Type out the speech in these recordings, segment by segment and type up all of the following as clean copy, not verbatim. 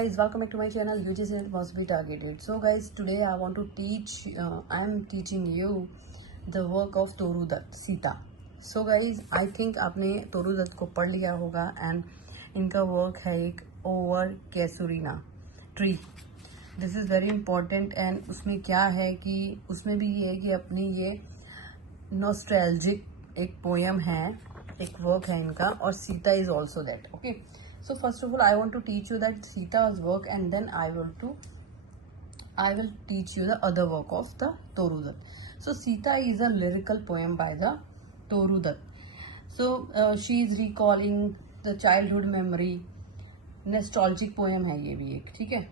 guys, welcome back to my channel UGC Responsibly Targeted. So guys, today I want to teach I am teaching you the work of Toru Dutt, Sita. So guys, I think आपने Toru Dutt को पढ़ लिया होगा and इनका work है एक over casuarina tree. This is very important and उसमें क्या है कि उसमें भी ये है कि अपनी ये नॉस्टैल्जिक एक पोयम है, एक वर्क है इनका, और Sita is also that. Okay, so first of all I want to teach you that Sita's work and then I will teach you the other work of the Toru Dutt. So Sita is a lyrical poem by the Toru Dutt. So she is recalling the childhood memory. Nostalgic poem है ये भी एक, ठीक है.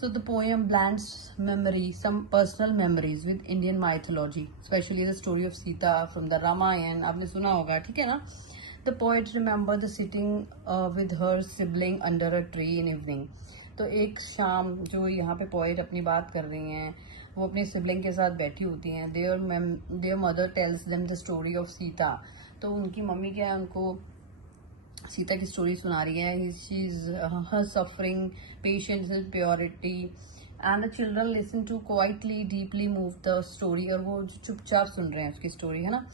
So the poem blends memory, some personal memories with Indian mythology, especially the story of Sita from the Ramayana. आपने सुना होगा, ठीक है ना. The poet remember the sitting with her sibling under a tree in evening. तो एक शाम जो यहाँ पे पोएट अपनी बात कर रही हैं, वो अपने सिबलिंग के साथ बैठी होती हैं. There mother tells them the story of Sita. तो उनकी मम्मी क्या है, उनको सीता की स्टोरी सुना रही है. She is her suffering, patience and purity, and the children listen to quietly deeply move the story. और वो चुपचाप सुन रहे हैं उसकी स्टोरी, है ना.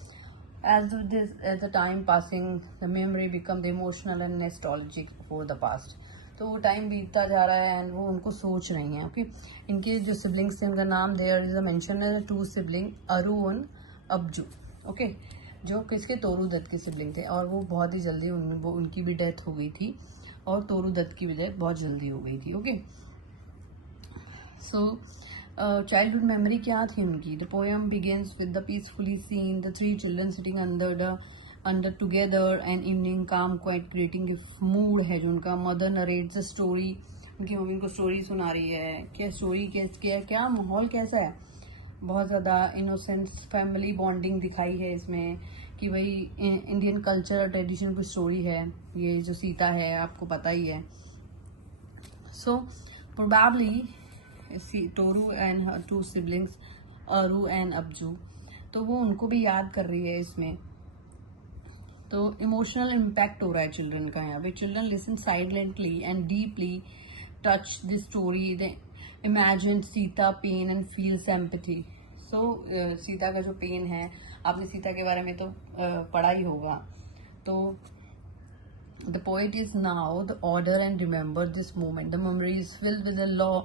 As the time passing, the memory become the emotional and nostalgic for the past. तो वो टाइम बीतता जा रहा है एंड वो उनको सोच रही हैं. ओके, इनके जो सिबलिंग्स थे उनका नाम देयर इज अ मेंशन है टू सिबलिंग अरु एंड अब्जू. ओके, जो किसके, तोरू दत्त के सिबलिंग थे, और वो बहुत ही जल्दी उनकी भी डेथ हो गई थी, और तोरू दत्त की भी डेथ बहुत जल्दी हो गई थी. ओके, सो childhood memory क्या थी उनकी. The poem begins with the peacefully scene, the three children sitting under together and evening calm quiet creating a mood है जो उनका. Mother narrates the story, उनकी मम्मी उनको स्टोरी सुना रही है. क्या स्टोरी, क्या माहौल कैसा है, बहुत ज़्यादा इनोसेंस फैमिली बॉन्डिंग दिखाई है इसमें, कि भाई इंडियन कल्चर और ट्रेडिशन की स्टोरी है. ये जो सीता है आपको पता ही है. So probably Toru and her to siblings अरु एंड अब्जू, तो वो उनको भी याद कर रही है इसमें. तो इमोशनल इम्पैक्ट हो रहा है चिल्ड्रन का यहाँ पे. Children listen silently and deeply touch the story, they imagine Sita pain and feel sympathy. So Sita का जो पेन है, आपने सीता के बारे में तो पढ़ा ही होगा. तो the poet is now the order and remember this moment. The memory is filled with the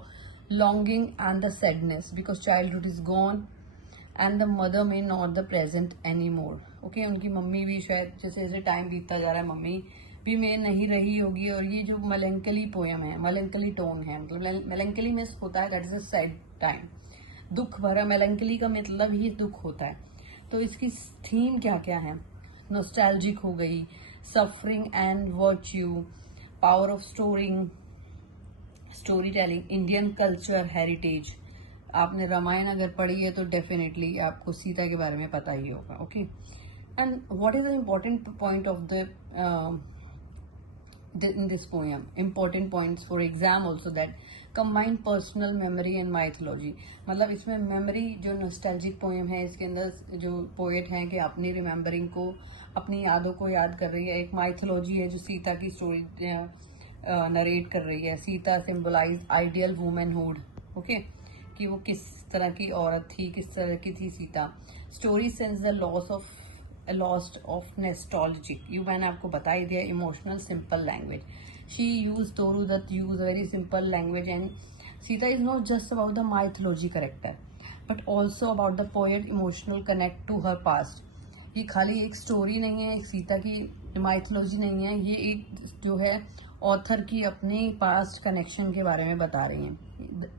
longing and the sadness because childhood is gone and the mother may not the present anymore. Okay, उनकी mummy भी शायद जैसे जैसे time बीतता जा रहा है mummy भी में नहीं रही होगी. और ये जो मेलंकली पोयम है, मेलंकली टोन है, मतलब मेलंकलीनेस होता है, that is a sad time, दुख भरा. मेलंकली का मतलब ही दुख होता है. तो इसकी थीम क्या क्या है, नॉस्टैल्जिक हो गई, suffering and virtue, power of story telling, Indian culture heritage. आपने रामायण अगर पढ़ी है तो डेफिनेटली आपको सीता के बारे में पता ही होगा. Okay, and what is the important point of the in this poem, important points for exam also, that combine personal memory and mythology. मतलब इसमें मेमोरी जो नॉस्टैल्जिक पोएम है, इसके अंदर जो पोएट है कि अपनी रिमेम्बरिंग को, अपनी यादों को याद कर रही है. एक माइथोलॉजी है जो सीता की स्टोरी नरेट कर रही है. Sita symbolize ideal womanhood. Okay, कि वो किस तरह की औरत थी, किस तरह की थी Sita. Story sense the lost of nostalgic. You मैंने आपको बता ही दिया, emotional simple language. She use Toru Dutt use very simple language. And Sita is not just about the mythology character but also about the poet emotional connect to her past. ये खाली एक story नहीं है, एक सीता की माइथोलॉजी नहीं है, ये एक जो है ऑथर की अपने पास्ट कनेक्शन के बारे में बता रही हैं.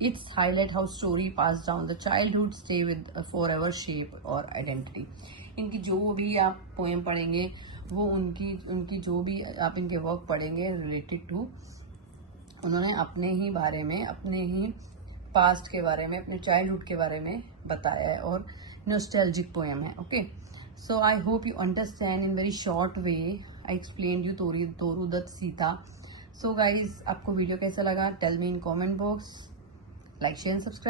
It's highlight how story pass down the childhood stay with for ever shape और आइडेंटिटी. इनकी जो भी आप पोएम पढ़ेंगे, वो उनकी जो भी आप इनके वर्क पढ़ेंगे रिलेटेड टू, उन्होंने अपने ही बारे में, अपने ही पास्ट के बारे में, अपने चाइल्डहुड के बारे में बताया है, और नॉस्टैल्जिक पोएम है. Okay, so I hope you understand in very short way. I explain you Toru Dutt Sita. So guys, आपको वीडियो कैसा लगा, tell me in comment box. Like, share and subscribe.